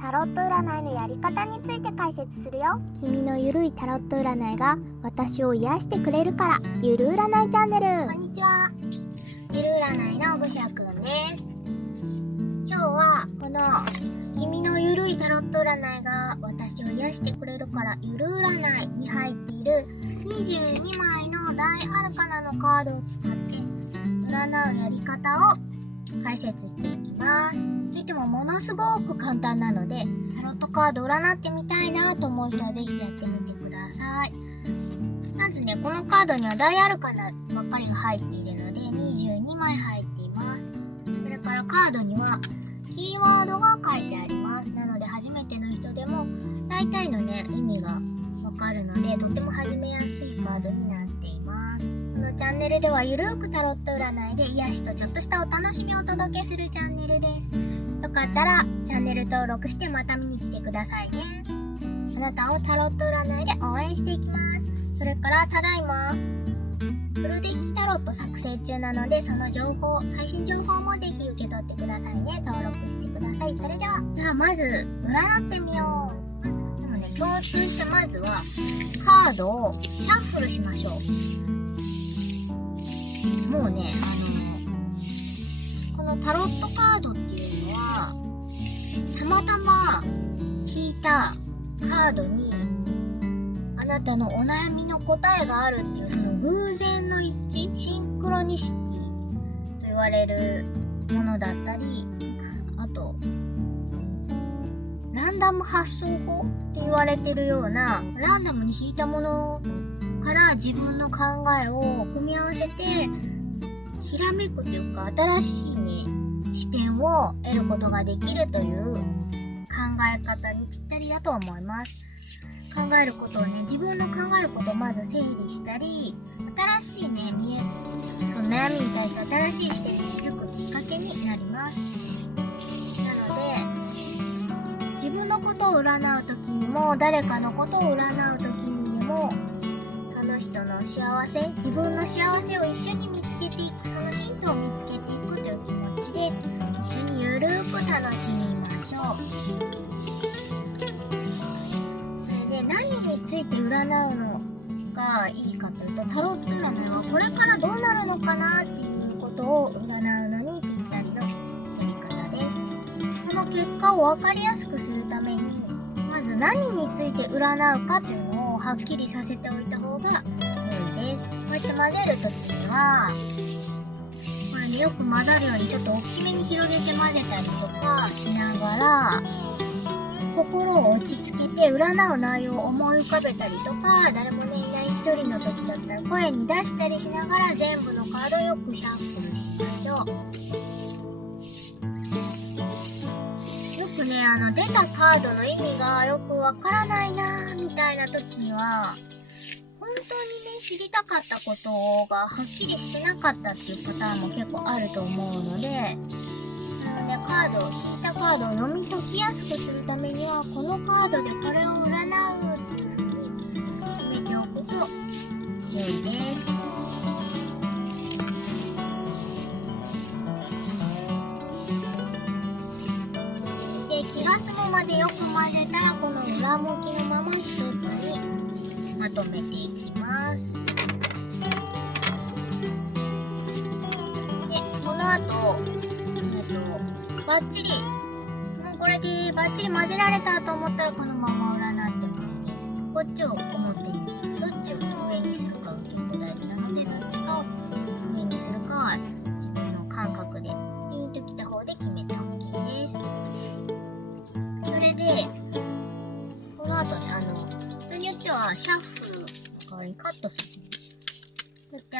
タロット占いのやり方について解説するよ。君のゆるいタロット占いが私を癒してくれるから、ゆる占いチャンネル。こんにちは、ゆる占いのぐしゃくんです。今日はこの君のゆるいタロット占いが私を癒してくれるからゆる占いに入っている22枚の大アルカナのカードを使って占うやり方を解説していきます。といってもものすごく簡単なので、タロットカード占ってみたいなと思う人はぜひやってみてください。まずね、このカードには大アルカナばっかりが入っているので22枚入っています。それからカードにはキーワードが書いてあります。なので初めての人でも大体のね意味がわかるので、とても始めやすいカードになっています。このチャンネルではゆるくタロット占いで癒しとちょっとしたお楽しみをお届けするチャンネルです。よかったらチャンネル登録してまた見に来てくださいね。あなたをタロット占いで応援していきます。それからただいまフルデッキタロット作成中なので、その情報、最新情報もぜひ受け取ってくださいね。登録してください。それでは、じゃあまず占ってみよう。でもね、共通してまずはカードをシャッフルしましょう。もうね、このタロットカードっていうのはたまたま引いたカードにあなたのお悩みの答えがあるっていう、その偶然の一致、シンクロニシティと言われるものだったり、あとランダム発想法って言われてるような、ランダムに引いたものから自分の考えを組み合わせてひらめくというか、新しいね視点を得ることができるという考え方にぴったりだと思います。考えることをね、自分の考えることをまず整理したり、新しいねその悩みに対して新しい視点に気づくきっかけになります。なので自分のことを占う時にも、誰かのことを占う時にも、その人の幸せ、自分の幸せを一緒に見つけていく、そのヒントを見つけていくという気持ちで一緒にゆるく楽しみましょう。何について占うのがいいかというと、タロット占いはこれからどうなるのかなっていうことを占うのにぴったりのやり方です。この結果を分かりやすくするために、まず何について占うかというのをはっきりさせておいた方が良いです。こうやって混ぜるときには、これね、よく混ざるようにちょっと大きめに広げて混ぜたりとかしながら、心を落ち着けて占う内容を思い浮かべたりとか、誰もねいない一人の時だったら声に出したりしながら全部のカードをよくシャッフルしましょう。よくね、出たカードの意味がよくわからないなみたいな時には、本当にね知りたかったことがはっきりしてなかったっていうパターンも結構あると思うので、引いたカードを読み解きやすくするためには、このカードでこれを占うっていう風に決めておくと良いです。で、気が済むまでよく混ぜたら、この裏向きのまま一つにまとめていきます。で、この後バッチリ、もうこれでバッチリ混ぜられたと思ったら、このまま占ってもいいです。こっちを表に、どっちを上にするかが結構大事なので、どっちかを上にするかは自分の感覚でピンときた方で決めて OK です。それでこの後ね、人によってはシャッフルの代わりにカットする。こうやって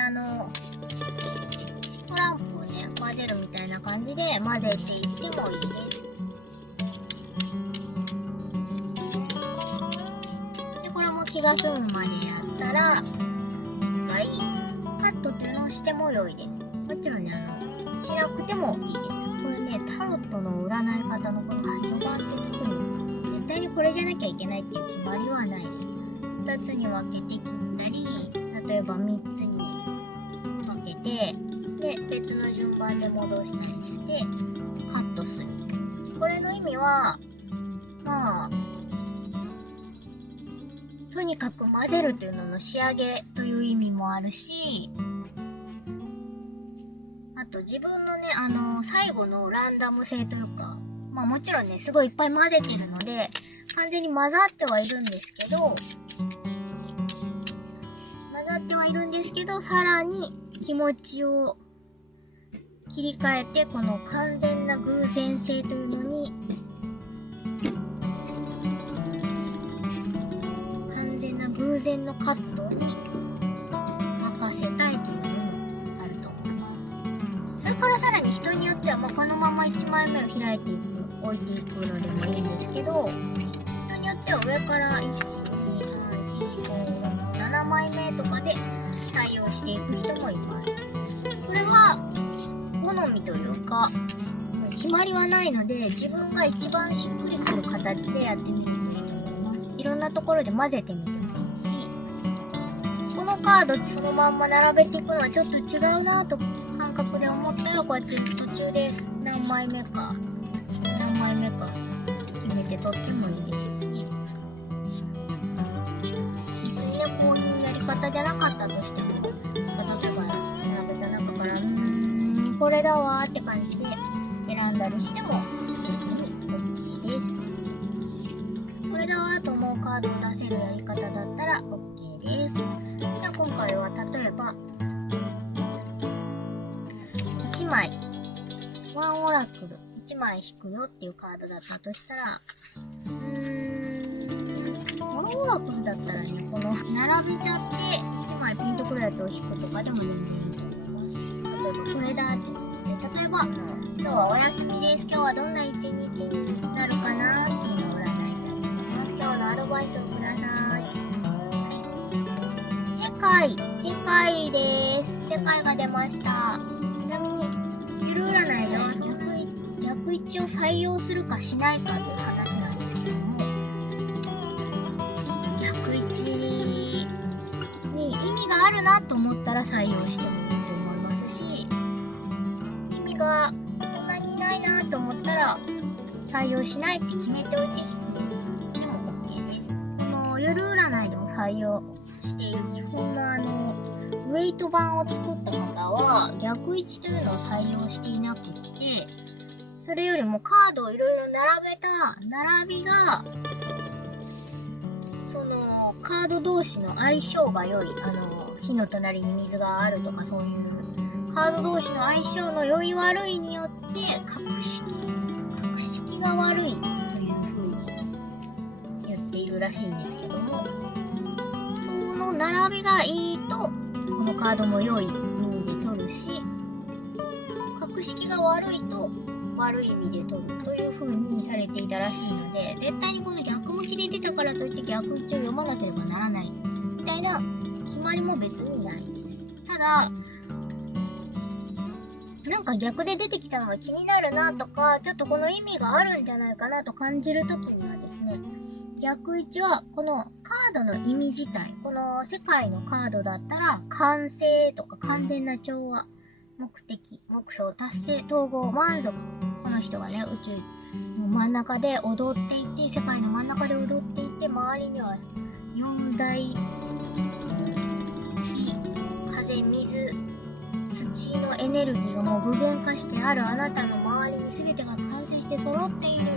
トランプをね混ぜるみたいな感じで混ぜていってもいいです。で、これも気が済むまでやったら、一回カットっていうのをしても良いです。もちろんね、しなくてもいいです。これね、タロットの占い方のこの序盤って特に絶対にこれじゃなきゃいけないっていう決まりはないです。2つに分けて切ったり、例えば3つに分けて、で別の順番で戻したりしてカットする。これの意味は、まあとにかく混ぜるというのの仕上げという意味もあるし、あと自分のね最後のランダム性というか、まあもちろんねすごいいっぱい混ぜてるので完全に混ざってはいるんですけど、さらに気持ちを切り替えて、この完全な偶然性というのに、完全な偶然のカットに任せたいというのもあると思います。それからさらに人によっては、このまま1枚目を開いていく、置いていくのでもいいんですけど、人によっては上から1、2、3、4、5、7枚目とかで採用していく人もいます。これは好みというか決まりはないので、自分が一番しっくりくる形でやってみるといいと思います。いろんなところで混ぜてみてもいいし、このカードそのまんま並べていくのはちょっと違うなと感覚で思ったら、こうやって途中で何枚目か決めて取ってもいいですし、別にねこういうやり方じゃなかったとしても、例えば並べた中からこれだわーって感じで選んだりしても別に OK です。これだわーと思うカードを出せるやり方だったら OK です。じゃあ今回は例えば1枚ワンオラクル1枚引くよっていうカードだったとしたら、ワンオラクルだったらね、この並べちゃって1枚ピンとくるやつを引くとかでも全然いいと思います。例えばこれだって言って、例えば今日はお休みです、今日はどんな一日になるかなっていうのを占いたいと思います。今日のアドバイスをください。はい、世界です。世界が出ました。ちなみにゆる占いでは逆位置を採用するかしないかという話なんですけども、逆位置に意味があるなと思ったら採用してもいいと思いますし、意味がそんなにないなと思ったら採用しないって決めておいて引くでも OK です。このゆる占いでも採用している基本のウェイト版を作った方は逆位置というのを採用していなくて、それよりもカードをいろいろ並べた並びがそのカード同士の相性が良い、火の隣に水があるとか、そういうカード同士の相性の良い悪いによって格式が悪いという風に言っているらしいんですけども、その並びがいいとこのカードも良い意味で取るし、格式が悪いと悪い意味で取るという風にされていたらしいので、絶対にこの逆向きで出たからといって逆位置を読まなければならないみたいな決まりも別にないです。ただなんか逆で出てきたのが気になるなとか、ちょっとこの意味があるんじゃないかなと感じるときにはですね、逆位置はこのカードの意味自体、この世界のカードだったら完成とか完全な調和、目的、目標達成、統合、満足、この人がね宇宙の真ん中で踊っていて、世界の真ん中で踊っていて、周りには4大火、風、水、土のエネルギーがもう具現化してあるあなたの周りに全てが完成して揃っている。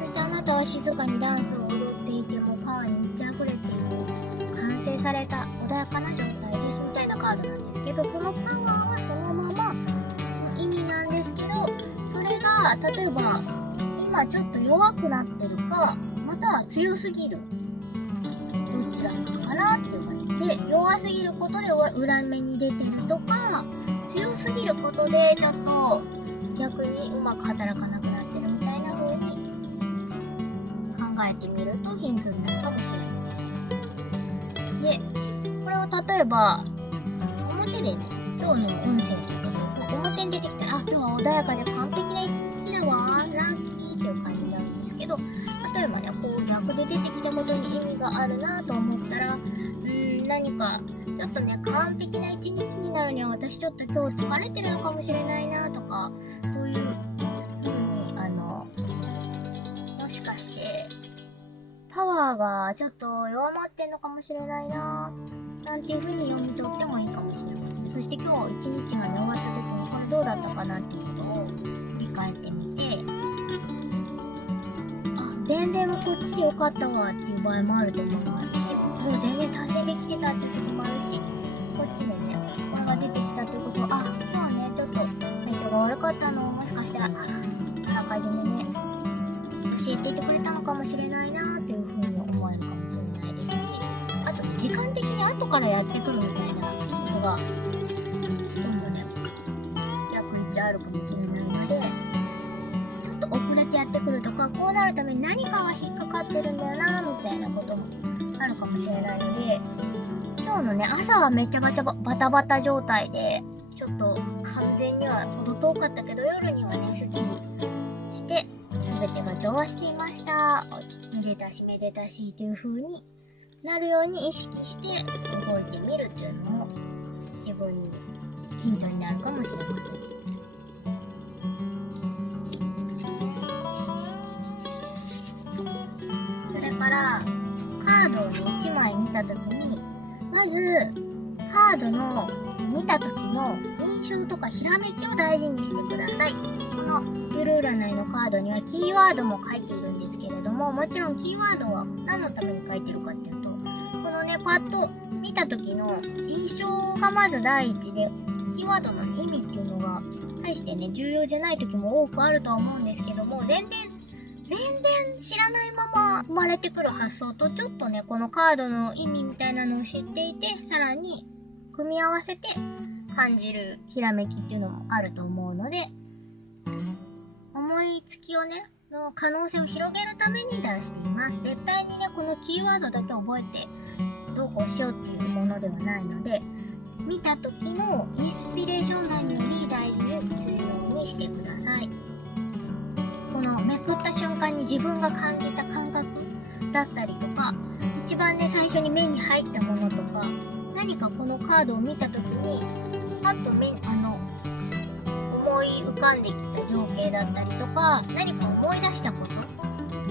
そしてあなたは静かにダンスを踊っていて、もうパワーに満ち溢れている完成された穏やかな状態ですみたいなカードなんですけど、そのパワーはそのまま意味なんですけど、それが例えば今ちょっと弱くなってるか、または強すぎる、どちらなのかなっていう感じで、弱すぎることで裏目に出てるとか、強すぎることでちょっと逆にうまく働かなくなってるみたいな風に考えてみるとヒントになるかもしれない。で、これを例えば表でね、今日の運勢とかで表に出てきたら、今日は穏やかで完璧な一日だわ、ラッキーっていう感じなんですけど、例えばね、こう逆で出てきたことに意味があるなと思ったら、何かちょっとね完璧な一日になるには私ちょっと今日疲れてるのかもしれないなとか、そういう風にもしかしてパワーがちょっと弱まってんのかもしれないな、なんていう風に読み取ってもいいかもしれません。そして今日一日がね終わった時にこれどうだったかなっていうことを振り返ってみて、全然こっちでよかったわっていう場合もあると思いますし、もう全然達成できてたって時もあるし、こっちでねこれが出てきたということは、今日ねちょっと勉強が悪かったのをもしかしたらあらかじめね教えていてくれたのかもしれないなっていう風に思えるかもしれないですし、あと時間的に後からやってくるみたいなことが今度ね逆位置あるかもしれないので、ちょっと遅れてやってくるとか、こうなるために何かが引っかかってるんだよなみたいなこともあるかもしれないので、今日のね朝はめっちゃバタバタ状態でちょっと完全には程遠かったけど、夜にはねすっきりして全てが調和していました。めでたしめでたしという風になるように意識して動いてみるっていうのも自分にヒントになるかもしれません。それからカードを1枚見たときに、まずカードの見た時の印象とかひらめきを大事にしてください。このゆる占いのカードにはキーワードも書いているんですけれども、もちろんキーワードは何のために書いてるかっていうと、このねパッと見た時の印象がまず第一で、キーワードの、ね、意味っていうのが大してね重要じゃない時も多くあるとは思うんですけども、全然知らないまま生まれてくる発想と、ちょっとねこのカードの意味みたいなのを知っていて、さらに組み合わせて感じるひらめきっていうのもあると思うので、思いつきをねの可能性を広げるために出しています。絶対にねこのキーワードだけ覚えてどうこうしようっていうものではないので、見た時のインスピレーション何より大事にするようにしてください。このめくった瞬間に自分が感じた感覚だったりとか、一番ね最初に目に入ったものとか、何かこのカードを見た時にパッと思い浮かんできた情景だったりとか、何か思い出したこと、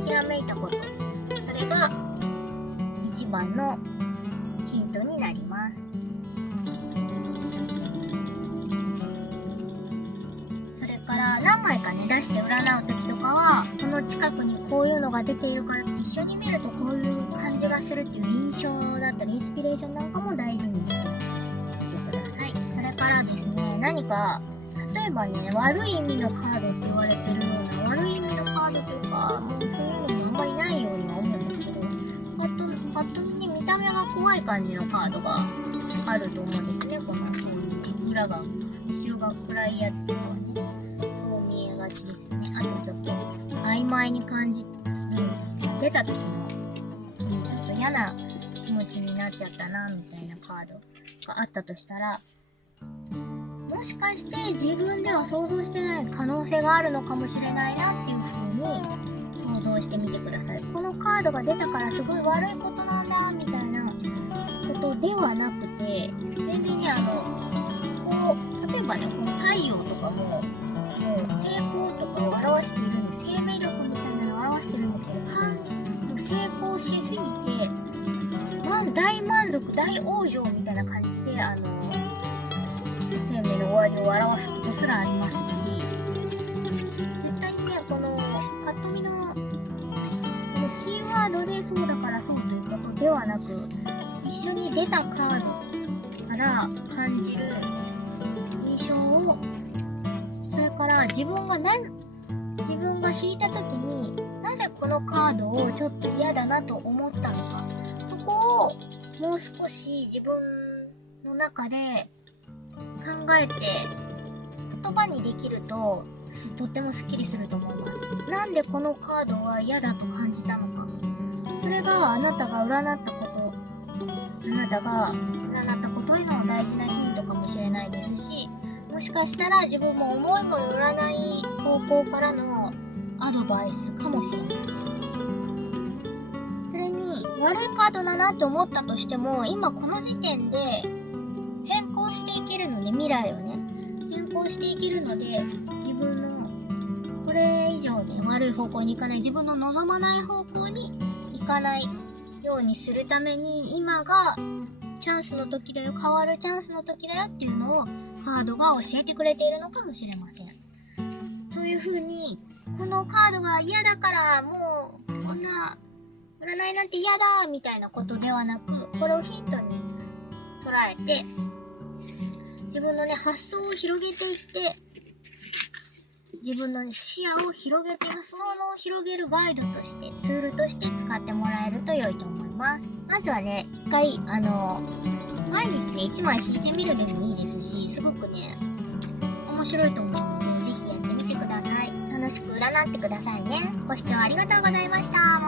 ひらめいたこと、それが一番のヒントになります。それから何枚かね出して占う時とかは、この近くにこういうのが出ているからって一緒に見るとこういう感じがするっていう印象だったりインスピレーションなんかも大事にしてみてください。それからですね、何か例えばね悪い意味のカードって言われてるような、悪い意味のカードというか、もうそういうのもあんまりないようには思うんですけど、パッと見見た目が怖い感じのカードがあると思うんですね。この裏が後ろが暗いやつとかね、そう見えがちですね。あとちょっと曖昧に感じる、出た時のちょっと嫌な気持ちになっちゃったなみたいなカードがあったとしたら、もしかして自分では想像してない可能性があるのかもしれないなっていう風に想像してみてください。このカードが出たからすごい悪いことなんだみたいなことではなくて、全然ね例えばねこの太陽とかも成功とかを表しているんです。生命力みたいなのを表してるんですけど、成功しすぎて大満足大往生みたいな感じで生命の終わりを表すことすらありますし、絶対にねこのパッと見のこのキーワードでそうだからそうということではなく、一緒に出たカードから感じる印象を、それから自分が引いた時になぜこのカードをちょっと嫌だなと思ったのか、そこをもう少し自分の中で考えて言葉にできるととってもスッキリすると思います。なんでこのカードは嫌だと感じたのか、それがあなたが占ったことへの大事なヒントかもしれないですし、もしかしたら自分も思いもよらない方向からのアドバイスかもしれません。それに悪いカードだなって思ったとしても、今この時点で変更していけるので、未来をね変更していけるので、自分のこれ以上ね悪い方向に行かない、自分の望まない方向に行くかないようにするために、今がチャンスの時だよ、変わるチャンスの時だよっていうのをカードが教えてくれているのかもしれません。という風に、このカードが嫌だからもうこんな占いなんて嫌だみたいなことではなく、これをヒントに捉えて自分のね、発想を広げていって、自分の視野を広げて、発想の広げるガイドとして、ツールとして使ってもらえると良いと思います。まずはね、一回毎日ね、1枚引いてみるでもいいですし、すごくね、面白いと思うので、ぜひやってみてください。楽しく占ってくださいね。ご視聴ありがとうございました。